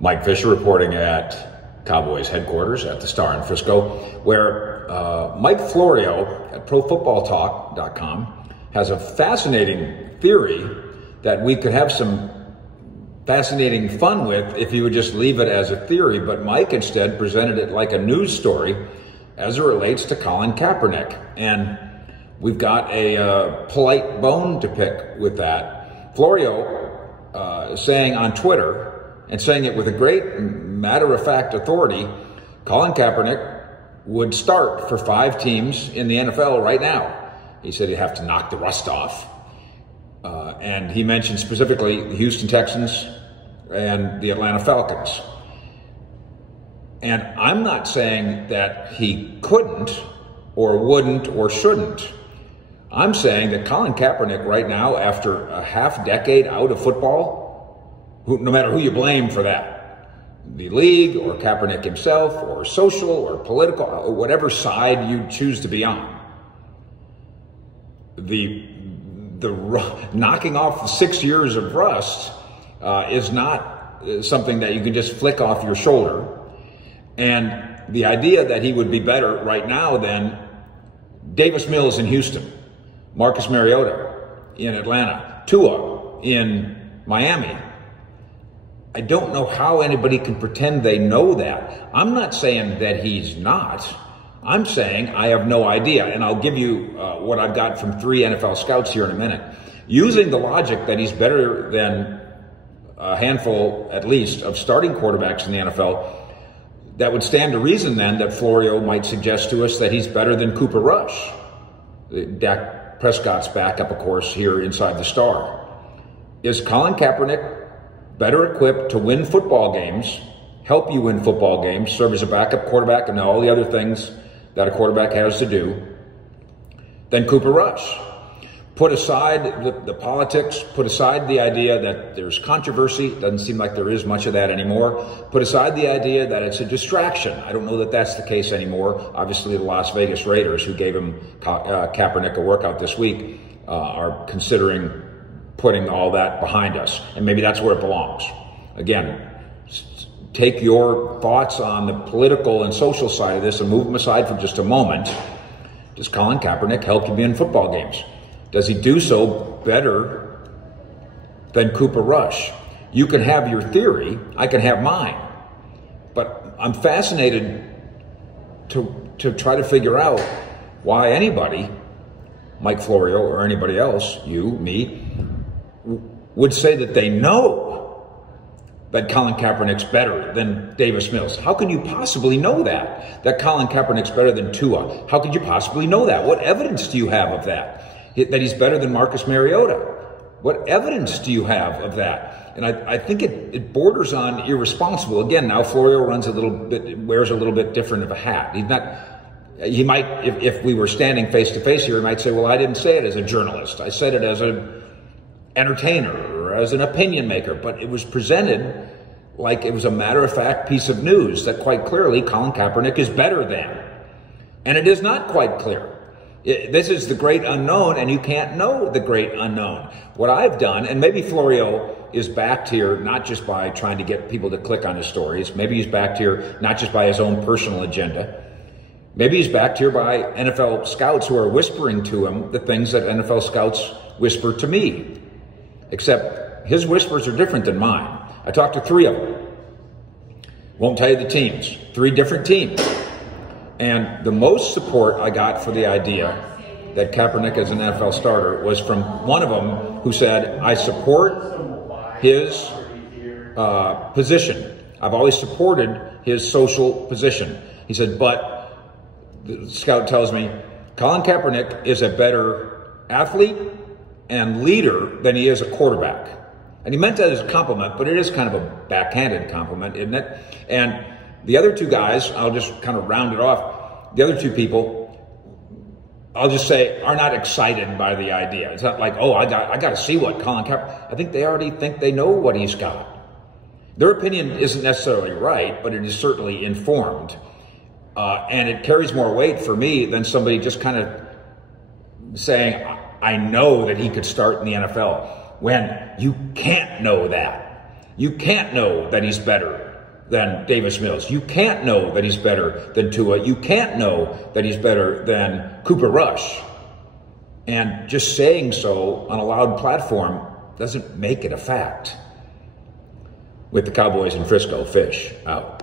Mike Fisher reporting at Cowboys headquarters at the Star in Frisco, where Mike Florio at ProFootballTalk.com has a fascinating theory that we could have some fascinating fun with if you would just leave it as a theory, but Mike instead presented it like a news story as it relates to Colin Kaepernick. And we've got a polite bone to pick with that. Florio saying on Twitter, and saying it with a great matter-of-fact authority, Colin Kaepernick would start for 5 teams in the NFL right now. He said he'd have to knock the rust off. And he mentioned specifically the Houston Texans and the Atlanta Falcons. And I'm not saying that he couldn't or wouldn't or shouldn't. I'm saying that Colin Kaepernick right now, after a half decade out of football, no matter who you blame for that, the league or Kaepernick himself or social or political, or whatever side you choose to be on, the knocking off the 6 years of rust is not something that you can just flick off your shoulder. And the idea that he would be better right now than Davis Mills in Houston, Marcus Mariota in Atlanta, Tua in Miami, I don't know how anybody can pretend they know that. I'm not saying that he's not. I'm saying I have no idea, and I'll give you what I've got from 3 NFL scouts here in a minute. Using the logic that he's better than a handful, at least, of starting quarterbacks in the NFL, that would stand to reason then that Florio might suggest to us that he's better than Cooper Rush. Dak Prescott's backup, of course, here inside the Star. Is Colin Kaepernick better equipped to win football games, help you win football games, serve as a backup quarterback and all the other things that a quarterback has to do, than Cooper Rush? Put aside the politics, put aside the idea that there's controversy. Doesn't seem like there is much of that anymore. Put aside the idea that it's a distraction. I don't know that that's the case anymore. Obviously, the Las Vegas Raiders, who gave him Kaepernick a workout this week, are considering putting all that behind us. And maybe that's where it belongs. Again, take your thoughts on the political and social side of this and move them aside for just a moment. Does Colin Kaepernick help you win football games? Does he do so better than Cooper Rush? You can have your theory, I can have mine. But I'm fascinated to try to figure out why anybody, Mike Florio or anybody else, you, me, would say that they know that Colin Kaepernick's better than Davis Mills. How can you possibly know that? That Colin Kaepernick's better than Tua? How could you possibly know that? What evidence do you have of that? That he's better than Marcus Mariota? What evidence do you have of that? And I think it borders on irresponsible. Again, now Florio wears a little bit different of a hat. He might, if we were standing face to face here, he might say, well, I didn't say it as a journalist. I said it as an entertainer or as an opinion maker, but it was presented like it was a matter-of-fact piece of news that quite clearly Colin Kaepernick is better than. And it is not quite clear. This is the great unknown, and you can't know the great unknown. What I've done, and maybe Florio is backed here not just by trying to get people to click on his stories, maybe he's backed here not just by his own personal agenda, maybe he's backed here by NFL scouts who are whispering to him the things that NFL scouts whisper to me. Except his whispers are different than mine. I talked to 3 of them. Won't tell you the teams. 3 different teams. And the most support I got for the idea that Kaepernick as an NFL starter was from one of them who said, I support his position. I've always supported his social position. He said, but the scout tells me, Colin Kaepernick is a better athlete and leader than he is a quarterback. And he meant that as a compliment, but it is kind of a backhanded compliment, isn't it? And the other 2 guys, I'll just kind of round it off. The other 2 people, I'll just say, are not excited by the idea. It's not like, oh, I got to see what Colin Kaepernick. I think they already think they know what he's got. Their opinion isn't necessarily right, but it is certainly informed. And it carries more weight for me than somebody just kind of saying, I know that he could start in the NFL, when you can't know that. You can't know that he's better than Davis Mills. You can't know that he's better than Tua. You can't know that he's better than Cooper Rush. And just saying so on a loud platform doesn't make it a fact. With the Cowboys in Frisco, Fish out.